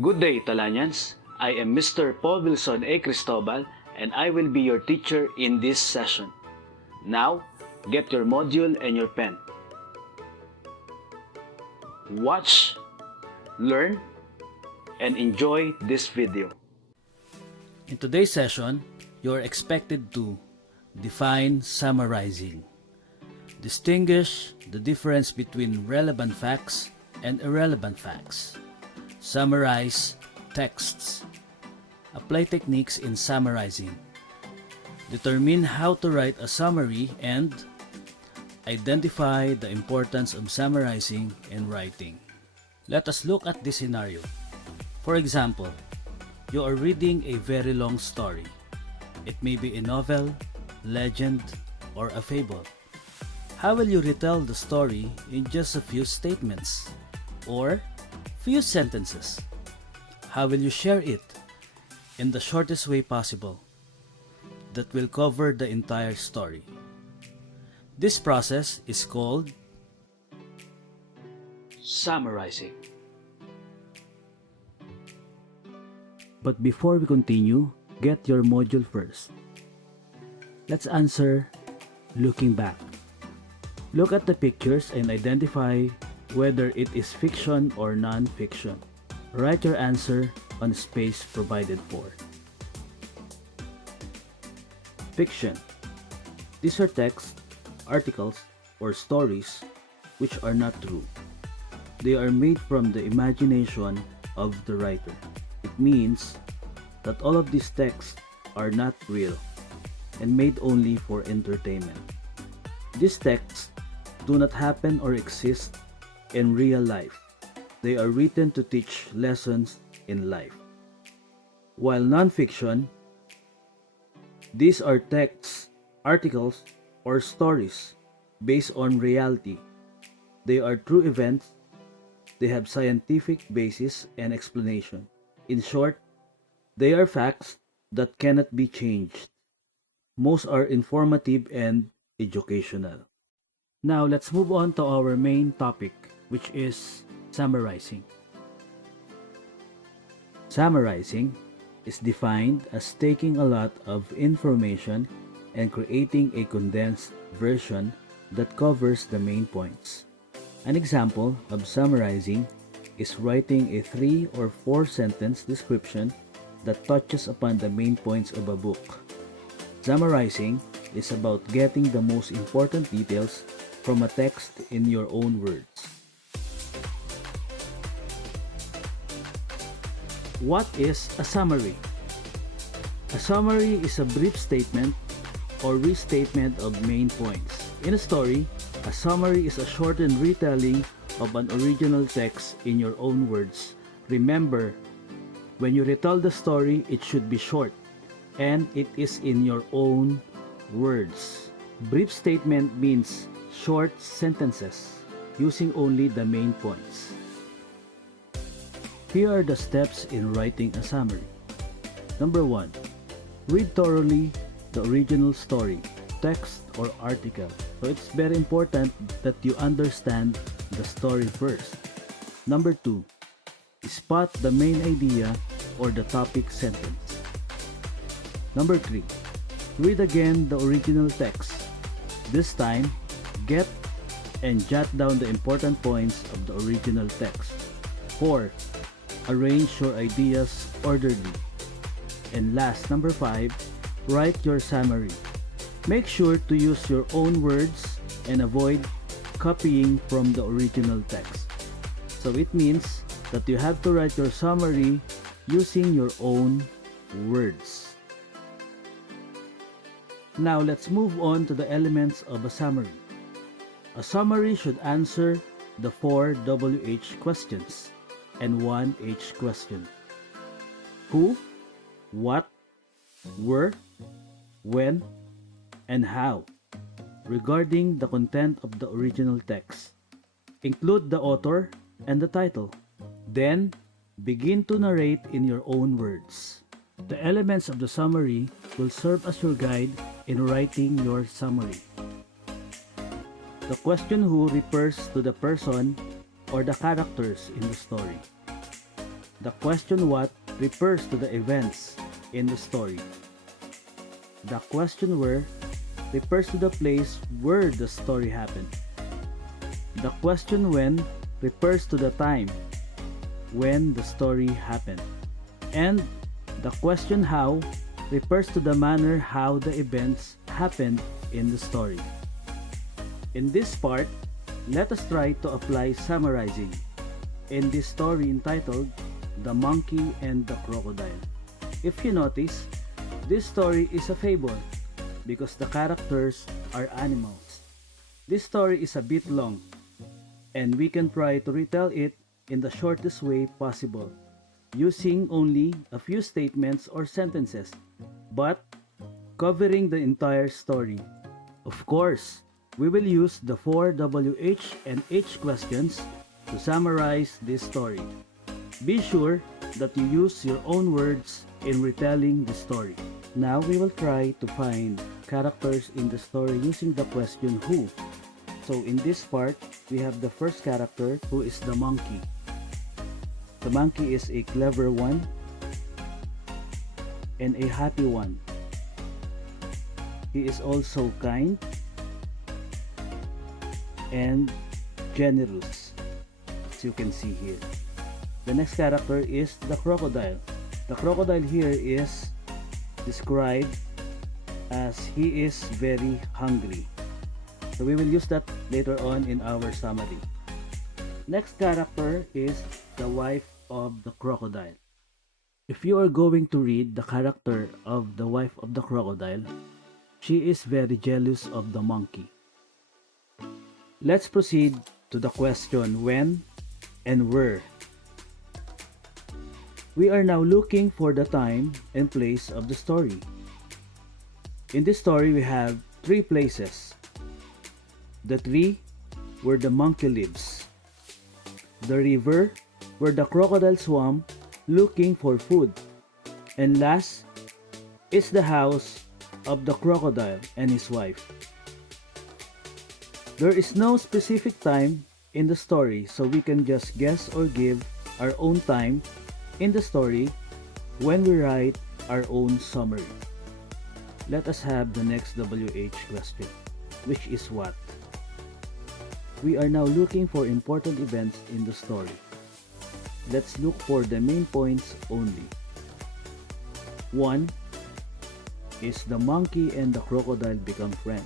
Good day, Talanians. I am Mr. Paul Wilson A. Cristobal, and I will be your teacher in this session. Now, get your module and your pen. Watch, learn, and enjoy this video. In today's session, you are expected to define summarizing, distinguish the difference between relevant facts and irrelevant facts, summarize texts, apply techniques in summarizing, determine how to write a summary, and identify the importance of summarizing and writing. Let us look at this scenario. For example, you are reading a very long story. It may be a novel, legend, or a fable. How will you retell the story in just a few statements or few sentences? How will you share it in the shortest way possible that will cover the entire story? This process is called Summarizing. But before we continue, get your module first. Let's answer looking back. Look at the pictures and identify whether it is fiction or non-fiction. Write your answer on space provided for. Fiction. These are texts, articles, or stories which are not true. They are made from the imagination of the writer. It means that all of these texts are not real and made only for entertainment. These texts do not happen or exist in real life. They are written to teach lessons in life. While non-fiction, these are texts, articles, or stories based on reality. They are true events. They have scientific basis and explanation. In short, they are facts that cannot be changed. Most are informative and educational. Now let's move on to our main topic, which is summarizing. Summarizing is defined as taking a lot of information and creating a condensed version that covers the main points. An example of summarizing is writing a 3 or 4 sentence description that touches upon the main points of a book. Summarizing is about getting the most important details from a text in your own words. What is a summary? A summary is a brief statement or restatement of main points. In a story, a summary is a shortened retelling of an original text in your own words. Remember, when you retell the story, it should be short and it is in your own words. Brief statement means short sentences using only the main points. Here are the steps in writing a summary. Number 1. Read thoroughly the original story, text, or article. So it's very important that you understand the story first. Number 2. Spot the main idea or the topic sentence. Number 3. Read again the original text. This time, get and jot down the important points of the original text. 4. Arrange your ideas orderly. And last, number 5, write your summary. Make sure to use your own words and avoid copying from the original text. So it means that you have to write your summary using your own words. Now let's move on to the elements of a summary. A summary should answer the 4 WH questions and 1 H question. Who, what, where, when, and how regarding the content of the original text. Include the author and the title. Then, begin to narrate in your own words. The elements of the summary will serve as your guide in writing your summary. The question who refers to the person or the characters in the story. The question what refers to the events in the story. The question where refers to the place where the story happened. The question when refers to the time when the story happened. And the question how refers to the manner how the events happened in the story. In this part, let us try to apply summarizing in this story entitled The Monkey and the Crocodile. If you notice, this story is a fable because the characters are animals. This story is a bit long and we can try to retell it in the shortest way possible using only a few statements or sentences but covering the entire story. Of course, we will use the 4 WH and H questions to summarize this story. Be sure that you use your own words in retelling the story. Now we will try to find characters in the story using the question who. So in this part, we have the first character who is the monkey. The monkey is a clever one and a happy one. He is also kind and generous, as you can see here. The next character is the crocodile. The crocodile here is described as he is very hungry. So we will use that later on in our summary. Next character is the wife of the crocodile. If you are going to read the character of the wife of the crocodile, she is very jealous of the monkey. Let's proceed to the question when and where. We are now looking for the time and place of the story. In this story, we have 3 places. The tree where the monkey lives. The river where the crocodile swam looking for food. And last is the house of the crocodile and his wife. There is no specific time in the story, so we can just guess or give our own time in the story when we write our own summary. Let us have the next WH question, which is what? We are now looking for important events in the story. Let's look for the main points only. 1 is the monkey and the crocodile become friends.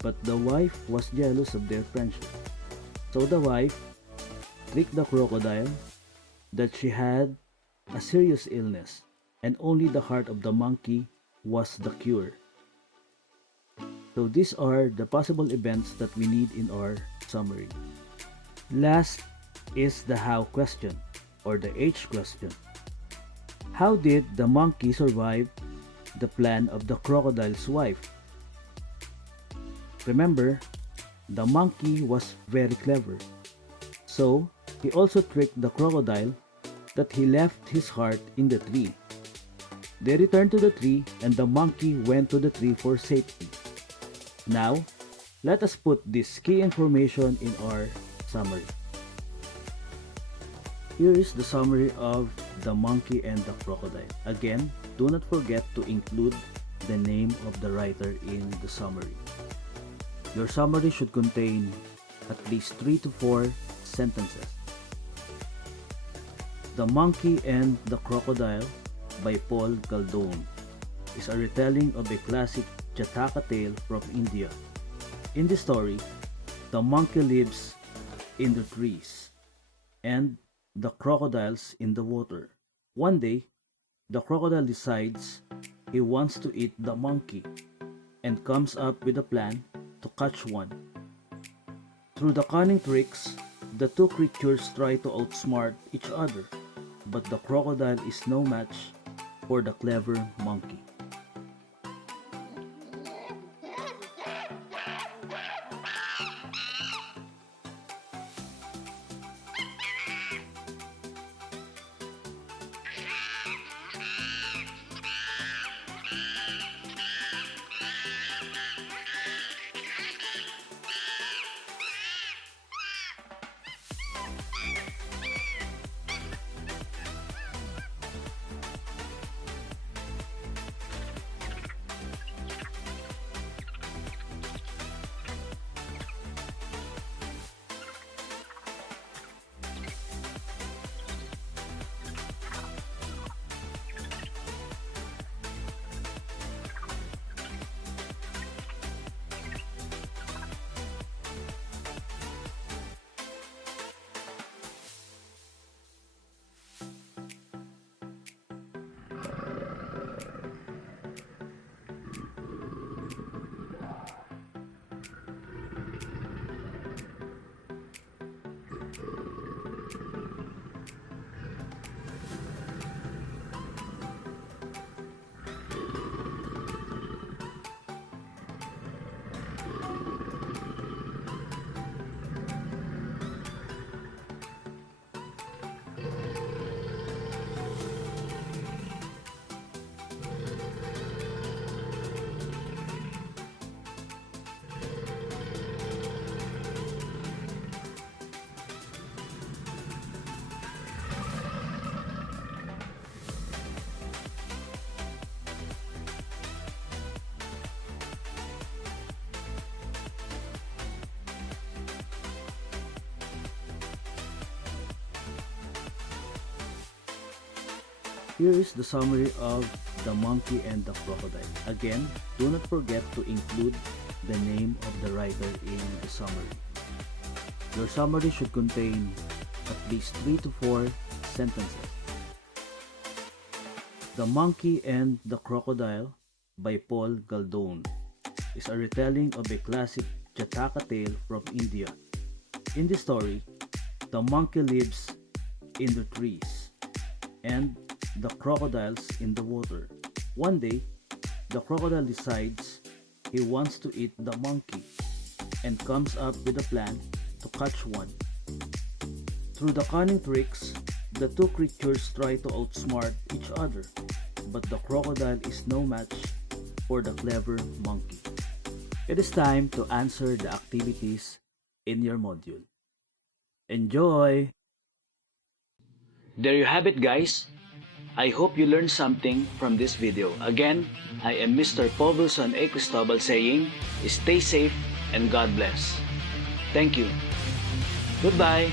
But the wife was jealous of their friendship. So the wife tricked the crocodile that she had a serious illness and only the heart of the monkey was the cure. So these are the possible events that we need in our summary. Last is the how question or the H question. How did the monkey survive the plan of the crocodile's wife? Remember, the monkey was very clever. So, he also tricked the crocodile that he left his heart in the tree. They returned to the tree and the monkey went to the tree for safety. Now, let us put this key information in our summary. Here is the summary of the monkey and the crocodile. Again, do not forget to include the name of the writer in the summary. Your summary should contain at least 3 to 4 sentences. The Monkey and the Crocodile by Paul Galdone is a retelling of a classic Jataka tale from India. In the story, the monkey lives in the trees and the crocodiles in the water. One day, the crocodile decides he wants to eat the monkey and comes up with a plan to catch one. Through the cunning tricks, the two creatures try to outsmart each other, but the crocodile is no match for the clever monkey. Here is the summary of The Monkey and the Crocodile. Again, do not forget to include the name of the writer in the summary. Your summary should contain at least 3 to 4 sentences. The Monkey and the Crocodile by Paul Galdone is a retelling of a classic Jataka tale from India. In this story, the monkey lives in the trees and the crocodiles in the water. One day, the crocodile decides he wants to eat the monkey and comes up with a plan to catch one. Through the cunning tricks, the two creatures try to outsmart each other, but the crocodile is no match for the clever monkey. It is time to answer the activities in your module. Enjoy! There you have it, guys. I hope you learned something from this video. Again, I am Mr. Wilson A. Cristobal saying, stay safe and God bless. Thank you. Goodbye.